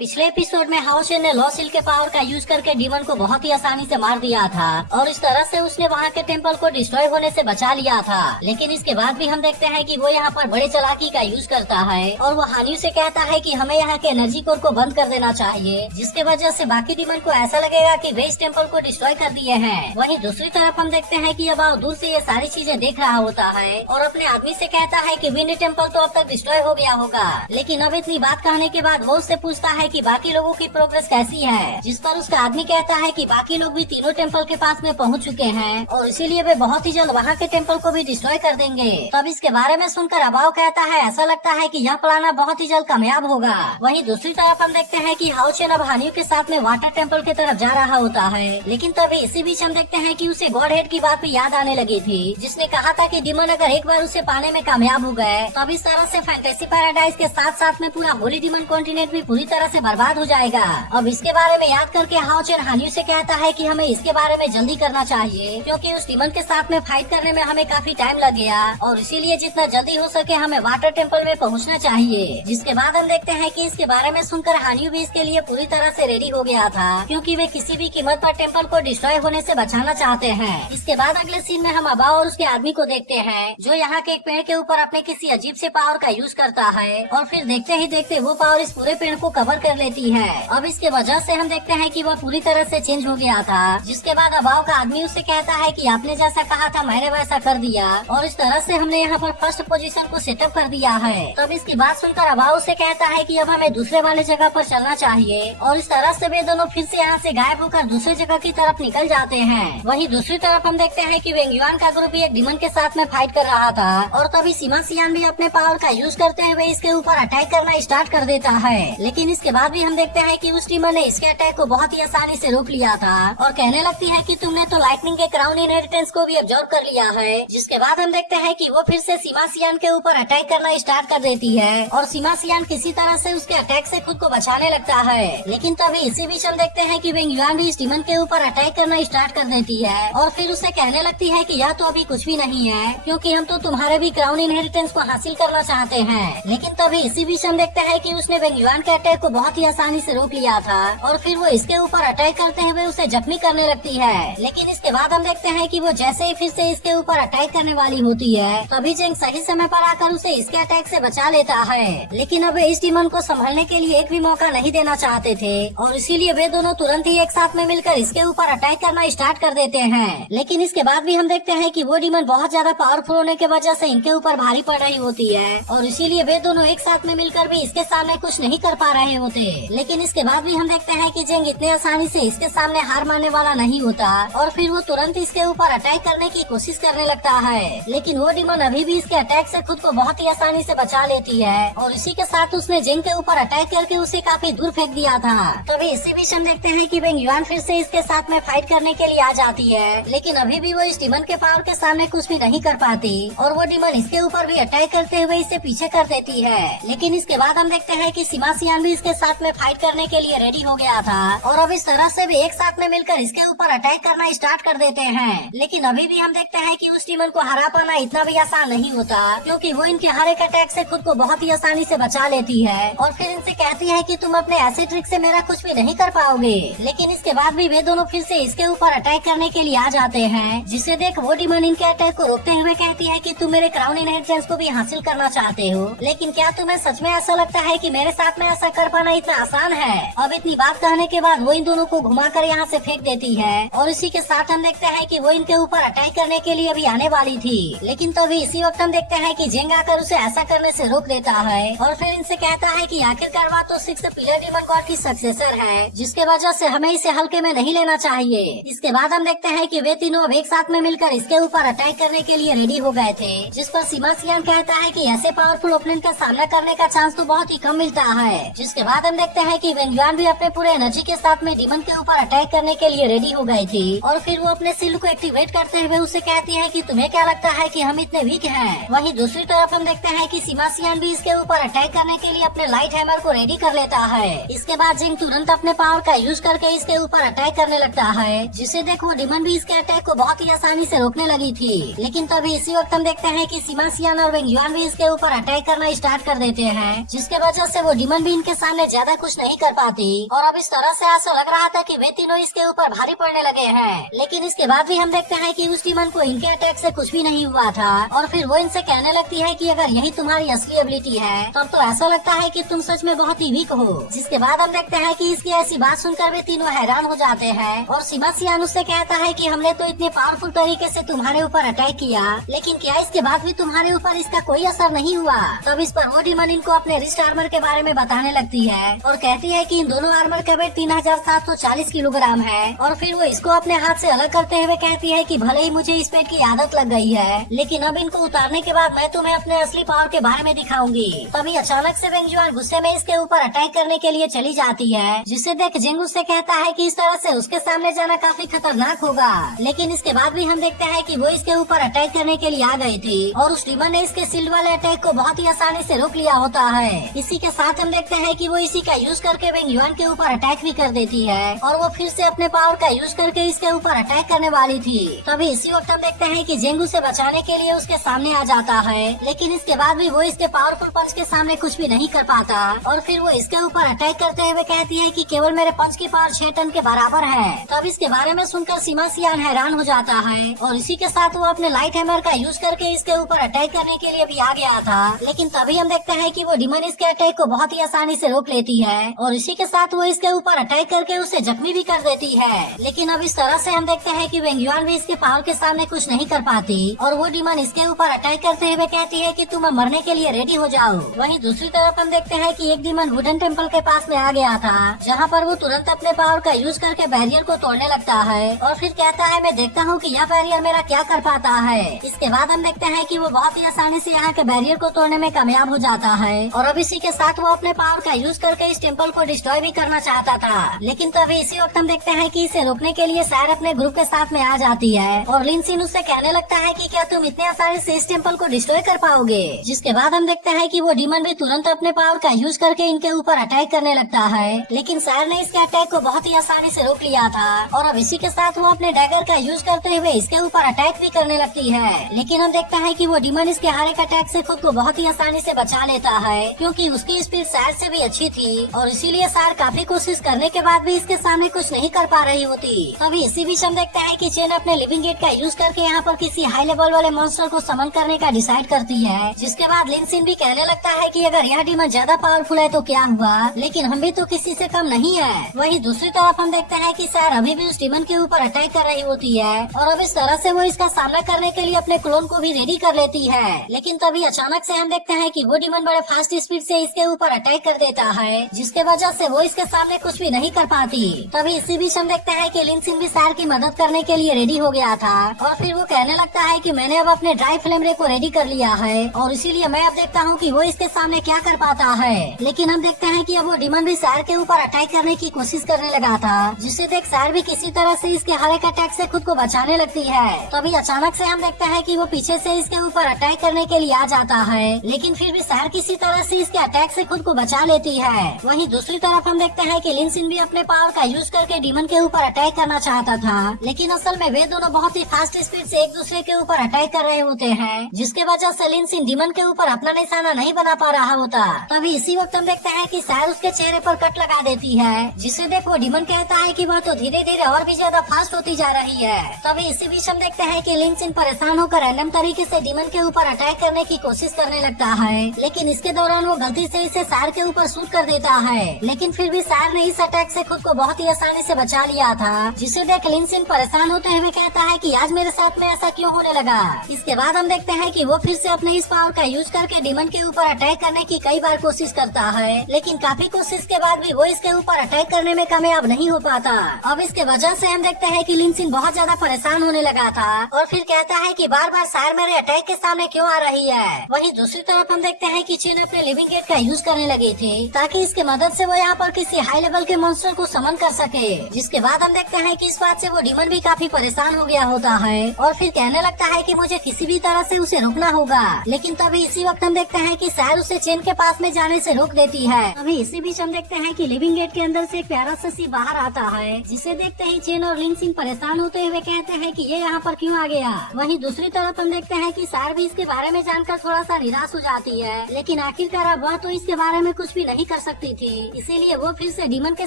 पिछले एपिसोड में हाओशेन ने लॉ सील के पावर का यूज करके डीमन को बहुत ही आसानी से मार दिया था और इस तरह से उसने वहाँ के टेम्पल को डिस्ट्रॉय होने से बचा लिया था। लेकिन इसके बाद भी हम देखते हैं कि वो यहाँ पर बड़े चालाकी का यूज करता है और वो हानियू से कहता है कि हमें यहाँ के एनर्जी कोर को बंद कर देना चाहिए, जिसके वजह से बाकी डीमन को ऐसा लगेगा कि वे इस टेम्पल को डिस्ट्रॉय कर दिए हैं। वहीं दूसरी तरफ हम देखते हैं कि अब दूर से ये सारी चीजें देख रहा होता है और अपने आदमी से कहता है कि विंड टेम्पल तो अब तक डिस्ट्रॉय हो गया होगा। लेकिन अब इतनी बात कहने के बाद वो उससे पूछता है कि बाकी लोगों की प्रोग्रेस कैसी है, जिस पर उसका आदमी कहता है कि बाकी लोग भी तीनों टेम्पल के पास में पहुंच चुके हैं और इसीलिए वे बहुत ही जल्द वहाँ के टेम्पल को भी डिस्ट्रॉय कर देंगे। तब इसके बारे में सुनकर अबाओ कहता है ऐसा लगता है कि यह प्लान बहुत ही जल्द कामयाब होगा। वहीं दूसरी तरफ हम देखते हैं कि हाओशेन अब हानियू के साथ में वाटर टेम्पल की तरफ जा रहा होता है। लेकिन तभी इसी बीच हम देखते हैं कि उसे गॉड हेड की बात भी याद आने लगी थी, जिसने कहा था कि डीमन अगर एक बार उसे पाने में कामयाब हो गए तो अब इस तरह से फैंटेसी पैराडाइज के साथ साथ में पूरा होली डीमन कॉन्टिनेंट भी पूरी तरह से बर्बाद हो जाएगा। अब इसके बारे में याद करके हाओशेन हानियू से कहता है कि हमें इसके बारे में जल्दी करना चाहिए, क्योंकि उस डीमन के साथ में फाइट करने में हमें काफी टाइम लग गया और इसीलिए जितना जल्दी हो सके हमें वाटर टेम्पल में पहुंचना चाहिए। जिसके बाद हम देखते हैं कि इसके बारे में सुनकर हानियू भी इसके लिए पूरी तरह से रेडी हो गया था, क्योंकि वे किसी भी कीमत पर टेम्पल को डिस्ट्रॉय होने से बचाना चाहते हैं। इसके बाद अगले सीन में हम अबाओ और उसके आदमी को देखते हैं, जो यहाँ के एक पेड़ के ऊपर अपने किसी अजीब से पावर का यूज करता है और फिर देखते ही देखते वो पावर इस पूरे पेड़ को कवर कर लेती है। अब इसके वजह से हम देखते हैं कि वह पूरी तरह से चेंज हो गया था। जिसके बाद अबाओ का आदमी उससे कहता है कि आपने जैसा कहा था मैंने वैसा कर दिया और इस तरह से हमने यहाँ पर फर्स्ट पोजीशन को सेटअप कर दिया है। तब इसकी बात सुनकर अबाओ से कहता है कि अब हमें दूसरे वाले जगह पर चलना चाहिए और इस तरह से वे दोनों फिर से यहाँ से गायब होकर दूसरी जगह की तरफ निकल जाते हैं। वहीं दूसरी तरफ हम देखते हैं कि वेंगयुआन का ग्रुप भी एक डीमन के साथ में फाइट कर रहा था और तभी सीमा सियान भी अपने पावर का यूज करते हुए इसके ऊपर अटैक करना स्टार्ट कर देता है। लेकिन इसके बाद भी हम देखते हैं कि उस डीमन ने इसके अटैक को बहुत ही आसानी से रोक लिया था और कहने लगती है कि तुमने तो लाइटनिंग के क्राउन इनहेरिटेंस को भी ऑब्जर्व कर लिया है। जिसके बाद हम देखते हैं कि वो फिर से सीमा सियान के ऊपर अटैक करना स्टार्ट कर देती है और सीमा सियान किसी तरह से उसके अटैक से खुद को बचाने लगता है। लेकिन तभी इसी बीच हम देखते हैं कि वेंगयुआन भी इस डीमन के ऊपर अटैक करना स्टार्ट कर देती है और फिर उसे कहने लगती है कि यह तो अभी कुछ भी नहीं है, क्योंकि हम तो तुम्हारे भी क्राउन इनहेरिटेंस को हासिल करना चाहते हैं। लेकिन तभी इसी बीच हम देखते हैं कि उसने वेंगयुआन के अटैक को बहुत ही आसानी से रोक लिया था और फिर वो इसके ऊपर अटैक करते हुए उसे जख्मी करने लगती है। लेकिन इसके बाद हम देखते हैं कि वो जैसे ही फिर से इसके ऊपर अटैक करने वाली होती है, तभी जेंग सही समय पर आकर उसे इसके अटैक से बचा लेता है। लेकिन अब इस डीमन को संभलने के लिए एक भी मौका नहीं देना चाहते थे और इसीलिए वे दोनों तुरंत ही एक साथ में मिलकर इसके ऊपर अटैक करना स्टार्ट कर देते हैं। लेकिन इसके बाद भी हम देखते हैं कि वो डीमन बहुत ज्यादा पावरफुल होने की वजह से इनके ऊपर भारी पड़ रही होती है और इसीलिए वे दोनों एक साथ में मिलकर भी इसके सामने कुछ नहीं कर पा रहे होते। लेकिन इसके बाद भी हम देखते हैं कि जेंग इतने आसानी से इसके सामने हार मानने वाला नहीं होता और फिर वो तुरंत इसके ऊपर अटैक करने की कोशिश करने लगता है। लेकिन वो डीमन अभी भी इसके अटैक से खुद को बहुत ही आसानी से बचा लेती है और इसी के साथ उसने जेंग के ऊपर अटैक करके उसे काफी दूर फेंक दिया था। तभी इसी बीच हम देखते हैं कि वेंगयुआन फिर से इसके साथ में फाइट करने के लिए आ जाती है, लेकिन अभी भी वो इस डीमन के पावर के सामने कुछ भी नहीं कर पाती और वो डीमन इसके ऊपर भी अटैक करते हुए इसे पीछे कर देती है। लेकिन इसके बाद हम देखते हैं कि सीमा सियान भी इसके साथ में फाइट करने के लिए रेडी हो गया था और अब इस तरह से भी एक साथ में मिलकर इसके ऊपर अटैक करना स्टार्ट कर देते हैं। लेकिन अभी भी हम देखते हैं कि उस डीमन को हरा पाना इतना भी आसान नहीं होता, क्योंकि वो इनके हर एक अटैक से खुद को बहुत ही आसानी से बचा लेती है और फिर इनसे कहती है कि तुम अपने ऐसे ट्रिक से मेरा कुछ भी नहीं कर पाओगे। लेकिन इसके बाद भी वे दोनों फिर से इसके ऊपर अटैक करने के लिए आ जाते हैं, जिसे देख वो डीमन इनके अटैक को रोकते हुए कहती है कि तुम मेरे क्राउन इनहेरिटेंस को भी हासिल करना चाहते हो, लेकिन क्या तुम्हें सच में ऐसा लगता है कि मेरे साथ में ऐसा कर पाना इतना आसान है? अब इतनी बात कहने के बाद वो इन दोनों को घुमाकर यहाँ से फेंक देती है और इसी के साथ हम देखते हैं कि वो इनके ऊपर अटैक करने के लिए भी आने वाली थी। लेकिन तभी इसी वक्त हम देखते हैं कि जेंग आकर उसे ऐसा करने से रोक देता है और फिर इनसे कहता है कि आखिरकार वो तो 6 पिलर डीमन गॉड की सक्सेसर है, जिसके वजह से हमें इसे हल्के में नहीं लेना चाहिए। इसके बाद हम देखते हैं कि वे तीनों अब एक साथ में मिलकर इसके ऊपर अटैक करने के लिए रेडी हो गए थे, जिस पर सीमा सियान कहता है कि ऐसे पावरफुल ओपोनेंट का सामना करने का चांस तो बहुत ही कम मिलता है। जिसके बाद हम देखते हैं कि वेंगयुआन भी अपने पूरे एनर्जी के साथ में डीमन के ऊपर अटैक करने के लिए रेडी हो गई थी और फिर वो अपने सील को एक्टिवेट करते हुए उसे कहती है कि तुम्हें क्या लगता है कि हम इतने वीक हैं? वहीं दूसरी तरफ हम देखते हैं कि सीमा सियान भी इसके ऊपर अटैक करने के लिए अपने लाइट हैमर को रेडी कर लेता है। इसके बाद जिंग तुरंत अपने पावर का यूज करके इसके ऊपर अटैक करने लगता है, जिसे देख वो डीमन भी इसके अटैक को बहुत ही आसानी से रोकने लगी थी। लेकिन तभी इसी वक्त हम देखते हैं कि सीमा सियान और वेंगयुआन भी इसके ऊपर अटैक करना स्टार्ट कर देते हैं, जिसके वजह से वो डीमन भी इनके सामने ज्यादा कुछ नहीं कर पाती और अब इस तरह से ऐसा लग रहा था कि वे तीनों इसके ऊपर भारी पड़ने लगे हैं। लेकिन इसके बाद भी हम देखते हैं कि उस डीमन को इनके अटैक से कुछ भी नहीं हुआ था और फिर वो इनसे कहने लगती है कि अगर यही तुम्हारी असली एबिलिटी है तब तो ऐसा लगता है कि तुम सच में बहुत ही वीक हो। जिसके बाद हम देखते हैं कि इसकी ऐसी बात सुनकर वे तीनों हैरान हो जाते हैं और सीमा सियान उससे कहता है कि हमने तो इतने पावरफुल तरीके से तुम्हारे ऊपर अटैक किया, लेकिन क्या इसके बाद भी तुम्हारे ऊपर इसका कोई असर नहीं हुआ। तब इस पर वो डीमन इनको अपने रिस्ट आर्मर के बारे में बताने लगती है और कहती है कि इन दोनों आर्मर का वेट 3740 किलोग्राम है और फिर वो इसको अपने हाथ से अलग करते हुए कहती है कि भले ही मुझे इस वेट की आदत लग गई है, लेकिन अब इनको उतारने के बाद मैं तुम्हें अपने असली पावर के बारे में दिखाऊंगी। तभी अचानक से वेंग जुआन गुस्से में इसके ऊपर अटैक करने के लिए चली जाती है, जिसे देख जेंग उससे कहता है कि इस तरह से उसके सामने जाना काफी खतरनाक होगा। लेकिन इसके बाद भी हम देखते हैं कि वो इसके ऊपर अटैक करने के लिए आ गई थी और उस डीमन ने इसके शील्ड वाले अटैक को बहुत ही आसानी से रोक लिया होता है। इसी के साथ हम देखते हैं कि वो इसी का यूज करके वेंग युआन के ऊपर अटैक भी कर देती है और वो फिर से अपने पावर का यूज करके इसके ऊपर अटैक करने वाली थी। तभी इसी वक्त हम देखते हैं कि जेंगू से बचाने के लिए उसके सामने आ जाता है, लेकिन इसके बाद भी वो इसके पावरफुल पंच के सामने कुछ भी नहीं कर पाता और फिर वो इसके ऊपर अटैक करते हुए कहती है कि केवल मेरे पंच की पावर 6 टन के बराबर है। तब इसके बारे में सुनकर सीमा सियान हैरान हो जाता है और इसी के साथ वो अपने लाइट हैमर का यूज करके इसके ऊपर अटैक करने के लिए भी आ गया था। लेकिन तभी हम देखते हैं कि वो डीमन इसके अटैक को बहुत ही आसानी से रोक लेती है और इसी के साथ वो इसके ऊपर अटैक करके उसे जख्मी भी कर देती है। लेकिन अब इस तरह से हम देखते हैं कि वेंग युआन भी इसके पावर के सामने कुछ नहीं कर पाती और वो डीमन इसके ऊपर अटैक करते हुए कहती है कि तुम मरने के लिए रेडी हो जाओ। वहीं दूसरी तरफ हम देखते हैं कि एक डीमन वुडन टेम्पल के पास में आ गया था, जहाँ पर वो तुरंत अपने पावर का यूज करके बैरियर को तोड़ने लगता है और फिर कहता है मैं देखता हूँ कि यह बैरियर मेरा क्या कर पाता है। इसके बाद हम देखते हैं कि वो बहुत ही आसानी से यहाँ के बैरियर को तोड़ने में कामयाब हो जाता है और अब इसी के साथ वो अपने पावर का यूज करके इस टेम्पल को डिस्ट्रॉय भी करना चाहता था। लेकिन तभी इसी वक्त हम देखते हैं कि इसे रोकने के लिए सैर अपने ग्रुप के साथ में आ जाती है और लिन सिन उससे कहने लगता है कि क्या तुम इतने आसानी से इस टेम्पल को डिस्ट्रॉय कर पाओगे। जिसके बाद हम देखते हैं कि वो डीमन भी तुरंत अपने पावर का यूज करके इनके ऊपर अटैक करने लगता है, लेकिन सैर ने इसके अटैक को बहुत ही आसानी से रोक लिया था और अब इसी के साथ वो अपने डैगर का यूज करते हुए इसके ऊपर अटैक भी करने लगती है। लेकिन हम देखते हैं कि वो डीमन इसके हर एक अटैक से खुद को बहुत ही आसानी से बचा लेता है, क्योंकि उसकी स्पीड सैर से भी अच्छी थी और इसीलिए सैर काफी कोशिश करने के बाद भी इसके सामने कुछ नहीं कर पा रही होती। तभी इसी बीच हम देखते हैं कि चेन अपने लिविंग गेट का यूज करके यहाँ पर किसी हाई लेवल वाले मॉन्स्टर को समन करने का डिसाइड करती है। जिसके बाद लिन सिन भी कहने लगता है कि अगर यह डीमन ज्यादा पावरफुल है तो क्या हुआ, लेकिन हम भी तो किसी से कम नहीं है। वहीं दूसरी तरफ हम देखते हैं कि सैर अभी भी उस डीमन के ऊपर अटैक कर रही होती है और अब इस तरह से वो इसका सामना करने के लिए अपने क्लोन को भी रेडी कर लेती है। लेकिन तभी अचानक से हम देखते हैं कि वो डीमन बड़े फास्ट स्पीड से इसके ऊपर अटैक कर देता है, जिसके वजह से वो इसके सामने कुछ भी नहीं कर पाती। तभी इसी बीच हम देखते हैं कि लिन सिन भी सैर की मदद करने के लिए रेडी हो गया था और फिर वो कहने लगता है कि मैंने अब अपने ड्राई फ्लेम रे को रेडी कर लिया है और इसीलिए मैं अब देखता हूँ कि वो इसके सामने क्या कर पाता है। लेकिन हम देखते हैं कि अब वो डीमन भी सैर के ऊपर अटैक करने की कोशिश करने लगा था, जिसे देख सैर भी किसी तरह से इसके हर एक अटैक से खुद को बचाने लगती है। तभी अचानक से हम देखते हैं कि वो पीछे से इसके ऊपर अटैक करने के लिए आ जाता है, लेकिन फिर भी सैर किसी तरह से इसके अटैक से खुद को बचा लेती है। वहीं दूसरी तरफ हम देखते हैं कि लिन सिन भी अपने पावर का यूज करके डीमन के ऊपर अटैक करना चाहता था, लेकिन असल में वे दोनों बहुत ही फास्ट स्पीड से एक दूसरे के ऊपर अटैक कर रहे होते हैं, जिसके वजह से लिन सिन डीमन के ऊपर अपना निशाना नहीं बना पा रहा होता। तभी इसी वक्त हम देखते हैं कि सैर उसके चेहरे पर कट लगा देती है, जिसे देख वो डीमन कहता है कि वह तो धीरे धीरे और भी ज्यादा फास्ट होती जा रही है। तभी इसी बीच हम देखते हैं कि लिन सिन परेशान होकर रैंडम तरीके से डीमन के ऊपर अटैक करने की कोशिश करने लगता है, लेकिन इसके दौरान वो गलती से इसे सैर के ऊपर शूट कर देता है। लेकिन फिर भी सैर ने इस अटैक से खुद को बहुत ही आसानी से बचा लिया था, जिसे देख लिन सिन परेशान होते हुए कहता है कि आज मेरे साथ में ऐसा क्यों होने लगा। इसके बाद हम देखते हैं कि वो फिर से अपने इस पावर का यूज करके डीमन के ऊपर अटैक करने की कई बार कोशिश करता है, लेकिन काफी कोशिश के बाद भी वो इसके ऊपर अटैक करने में कामयाब नहीं हो पाता। अब इसके वजह से हम देखते हैं कि लिन सिन बहुत ज्यादा परेशान होने लगा था और फिर कहता है कि बार बार सैर मेरे अटैक के सामने क्यों आ रही है। वहीं दूसरी तरफ हम देखते हैं कि चीन अपने लिविंग गेट का यूज करने लगी थी ताकि इसके मदद से वो यहाँ पर किसी हाई लेवल के मॉन्स्टर को समन कर सके। जिसके बाद हम देखते हैं कि इस बात से वो डीमन भी काफी परेशान हो गया होता है और फिर कहने लगता है कि मुझे किसी भी तरह से उसे रोकना होगा। लेकिन तभी इसी वक्त हम देखते हैं कि सैर उसे चेन के पास में जाने से रोक देती है। अभी इसी बीच हम देखते हैं कि लिविंग गेट के अंदर से एक प्यारा सा सी बाहर आता है, जिसे देखते ही चेन और लिन सिन परेशान होते हुए कहते हैं कि ये यहाँ पर क्यों आ गया। वहीं दूसरी तरफ हम देखते हैं कि सैर भी इसके बारे में जानकर थोड़ा सा निराश हो जाती है, लेकिन आखिरकार अब वह तो इसके बारे में कुछ भी नहीं कर सकती थी, इसीलिए वो फिर से डीमन के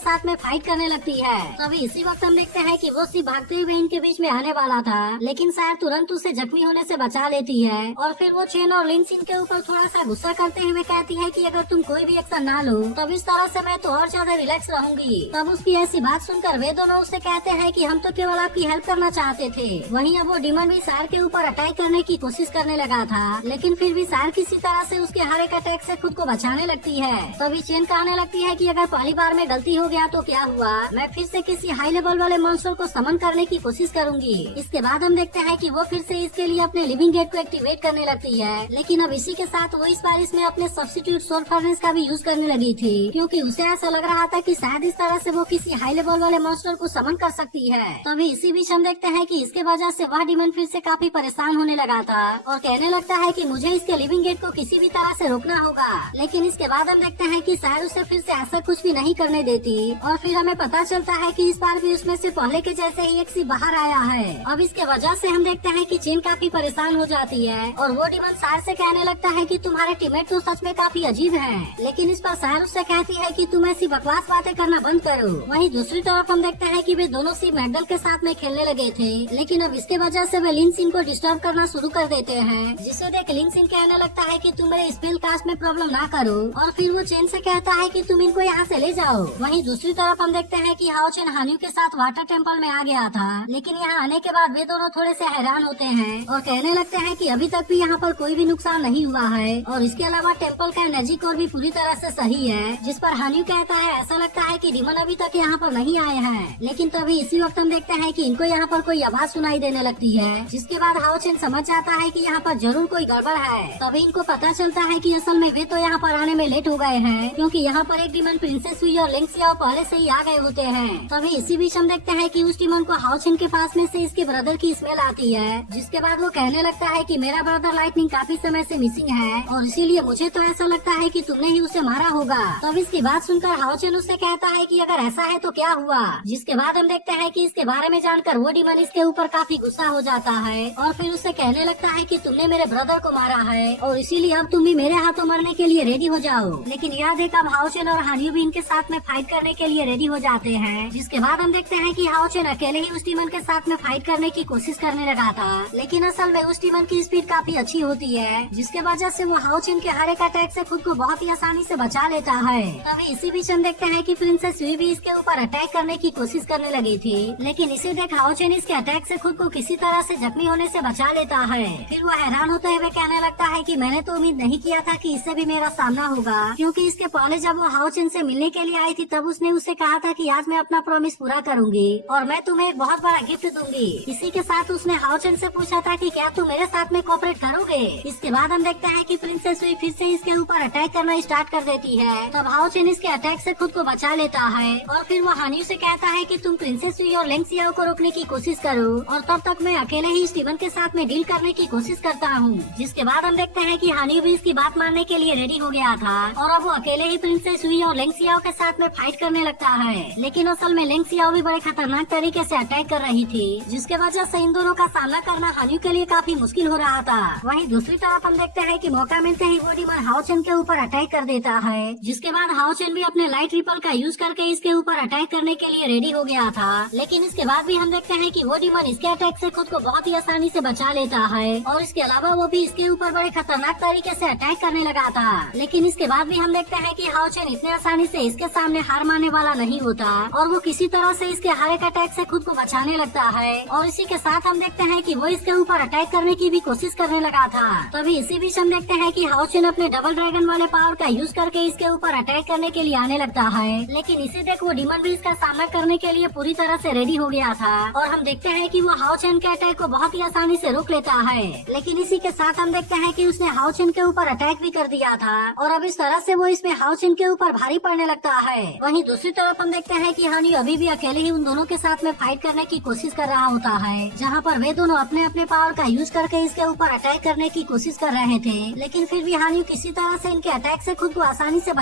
साथ में फाइट करने लगती है। तभी इसी वक्त हम देखते हैं कि वो सिर्फ भागते हुए इनके बीच में आने वाला था, लेकिन शायद तुरंत उसे जख्मी होने से बचा लेती है और फिर वो चेन और लिंक्स इनके ऊपर थोड़ा सा गुस्सा करते हुए कहती है कि अगर तुम कोई भी एक्शन ना लो तब इस तरह से मैं तो और ज्यादा रिलैक्स रहूंगी। तब उसकी ऐसी बात सुनकर वे दोनों उससे कहते हैं कि हम तो केवल आपकी हेल्प करना चाहते थे। वहीं अब वो डीमन भी सार के ऊपर अटैक करने की कोशिश करने लगा था, लेकिन फिर भी सार किसी तरह से उसके हर एक अटैक से खुद को बचाने लगती है। तभी चेन कहने लगती है कि अगर पहली बार में गलती हो गया तो क्या हुआ, मैं फिर से किसी हाई लेवल वाले मॉन्स्टर को समन करने की कोशिश करूंगी। इसके बाद हम देखते हैं कि वो फिर से इसके लिए अपने लिविंग गेट को एक्टिवेट करने लगती है, लेकिन अब इसी के साथ वो इस बार इसमें अपने सब्स्टिट्यूट सोल फर्नेस का भी यूज करने लगी थी, क्योंकि उसे ऐसा लग रहा था कि शायद इस तरह से वो किसी हाई लेवल वाले मॉन्स्टर को समन कर सकती है। तभी इसी बीच हम देखते हैं कि इसके वजह से वह डीमन फिर से काफी परेशान होने लगा था और कहने लगता है कि मुझे इसके लिविंग गेट को किसी भी तरह से रोकना होगा। लेकिन इसके बाद हम देखते हैं कि शायद उसे फिर से ऐसा कुछ भी नहीं करने देती और फिर हमें पता चलता है कि इस बार भी उसमें से पहले के जैसे ही एक सी बाहर आया है। अब इसके वजह से हम देखते हैं कि चेन काफी परेशान हो जाती है और वो डीमन सार से कहने लगता है कि तुम्हारे टीममेट तो सच में काफी अजीब हैं। लेकिन इस पर सार उससे कहती है कि तुम ऐसी बकवास बातें करना बंद करो। वहीं दूसरी तरफ हम देखते हैं कि वे दोनों सी मैगडल के साथ में खेलने लगे थे, लेकिन अब इसके वजह से वे लिंक्स को डिस्टर्ब करना शुरू कर देते हैं, जिसे देख लिंक्स कहने लगता है कि तुम मेरे स्पेल कास्ट में प्रॉब्लम ना करो और फिर वो चेन से कहता है कि तुम इनको यहाँ से ले जाओ। वहीं दूसरी तरफ हम देखते हैं कि हाओ चेन हानियो के साथ वाटर टेम्पल में आ गया था, लेकिन यहाँ आने के बाद वे दोनों थोड़े से हैरान होते हैं और कहने लगते हैं कि अभी तक भी यहाँ पर कोई भी नुकसान नहीं हुआ है और इसके अलावा टेम्पल का एनर्जी कोर भी पूरी तरह से सही है। जिस पर हानियो कहता है ऐसा लगता है कि डीमन अभी तक यहाँ पर नहीं आए हैं। लेकिन तभी इसी वक्त हम देखते हैं कि इनको यहाँ पर कोई आवाज सुनाई देने लगती है, जिसके बाद हाओ चेन समझ जाता है कि यहाँ पर जरूर कोई गड़बड़ है। तभी इनको पता चलता है कि असल में वे तो यहाँ पर आने में लेट हो गए हैं, क्योंकि यहाँ पर एक डीमन प्रिंसेस हुई और लिंक्सिया पहले से ही आ गए होते हैं। तभी इसी बीच हम देखते हैं कि उस डीमन को हाओ चेन के पास में से इसके ब्रदर की स्मेल आती है, जिसके बाद वो कहने लगता है कि मेरा ब्रदर लाइटनिंग काफी समय से मिसिंग है और इसीलिए मुझे तो ऐसा लगता है कि तुमने ही उसे मारा होगा। तब इसकी बात सुनकर हाओ चेन उससे कहता है कि अगर ऐसा है तो क्या हुआ। जिसके बाद हम देखते हैं कि इसके बारे में जानकर वो डीमन इसके ऊपर काफी गुस्सा हो जाता है और फिर उससे कहने लगता है कि तुमने मेरे ब्रदर को मारा है और इसीलिए अब तुम भी मेरे हाथों मरने के लिए रेडी हो जाओ। लेकिन याद है अब हाओ चेन और हानियो भी इनके साथ में फाइट करने के लिए रेडी हो जाते हैं। जिसके बाद हम देखते हैं कि हाओ चेन अकेले ही उस डीमन के साथ में फाइट करने की कोशिश करने लगा था, लेकिन असल में उस डीमन की स्पीड काफी अच्छी होती है, जिसके वजह से वो हाओ चेन के हर एक अटैक से खुद को बहुत ही आसानी से बचा लेता है। तभी इसी बीच हम देखते हैं कि प्रिंसेस युई भी इसके ऊपर अटैक करने की कोशिश करने लगी थी, लेकिन इसे देख हाओ चेन इसके अटैक से खुद को किसी तरह से जख्मी होने से बचा लेता है। फिर वो हैरान होते हुए कहने लगता है कि मैंने तो उम्मीद नहीं किया था कि इससे भी मेरा सामना होगा, क्योंकि इसके पहले जब वो हाओ चेन से मिलने के लिए आई थी तब उसने उससे कहा था कि आज मैं अपना प्रॉमिस पूरा करूंगी और मैं तुम्हें एक बहुत बड़ा गिफ्ट दूंगी। इसी के साथ उसने हाओ चेन से पूछा था कि क्या तुम मेरे साथ में कोऑपरेट करोगे। इसके बाद हम देखते हैं कि प्रिंसेस युई फिर से इसके ऊपर अटैक करना स्टार्ट कर देती है। तब हाओ चेन इसके अटैक से खुद को बचा लेता है और फिर वो हानियो से कहता है कि तुम प्रिंसेस युई और लिंक्सियाओ को रोकने की कोशिश करो और तब तक मैं अकेले ही स्टीवन के साथ में डील करने की कोशिश करता हूँ। जिसके बाद हम देखते हैं कि हानियो भी इसकी बात मानने के लिए रेडी हो गया था और अब वो अकेले ही प्रिंसेस युई और लिंक्सियाओ के साथ में फाइट करने लगता है। लेकिन असल में लिंक्सियाओ भी बड़े खतरनाक तरीके से अटैक कर रही थी, जिसके वजह से इन दोनों का सामना करना हानियो के लिए काफी मुश्किल हो रहा था। वहीं दूसरी तरफ हम देखते हैं कि मौका मिलते ही वो डीमन हाओ चेन के ऊपर अटैक कर देता है, जिसके बाद हाओ चेन भी अपने लाइट रिपल का यूज करके इसके ऊपर अटैक करने के लिए रेडी हो गया था। लेकिन इसके बाद भी हम देखते हैं कि वो डीमन इसके अटैक से खुद को बहुत ही आसानी से बचा लेता है और इसके अलावा वो भी इसके ऊपर बड़े खतरनाक तरीके से अटैक करने लगा था। लेकिन इसके बाद भी हम देखते हैं कि हाओ चेन इतने आसानी से इसके सामने हार मानने वाला नहीं होता और वो किसी तरह से इसके हर एक अटैक से खुद को बचाने लगता है और इसी के साथ हम देखते हैं कि वो इसके ऊपर अटैक करने की भी कोशिश करने लगा था। तभी इसी बीच हम देखते हैं कि हाओ चेन अपने डबल ड्रैगन वाले पावर का यूज करके इसके ऊपर अटैक करने के लिए आने लगता है। लेकिन इसे देख वो डीमन भी इसका सामना करने के लिए पूरी तरह से रेडी हो गया था और हम देखते हैं कि वो हाओ चेन के अटैक को बहुत ही आसानी से रोक लेता है। लेकिन इसी के साथ हम देखते हैं कि उसने हाओ चेन के ऊपर अटैक भी कर दिया था और अब इस तरह से वो इसमें हाओ चेन के ऊपर भारी पड़ने लगता है। वहीं दूसरी तरफ हम देखते हैं कि हानियो अभी भी अकेले ही उन दोनों के साथ में फाइट करने की कोशिश कर रहा होता है, जहाँ पर वे दोनों अपने अपने पावर का यूज करके इसके ऊपर अटैक करने की कोशिश कर रहे थे। लेकिन फिर भी हानियो किसी तरह से इनके अटैक से खुद को आसानी से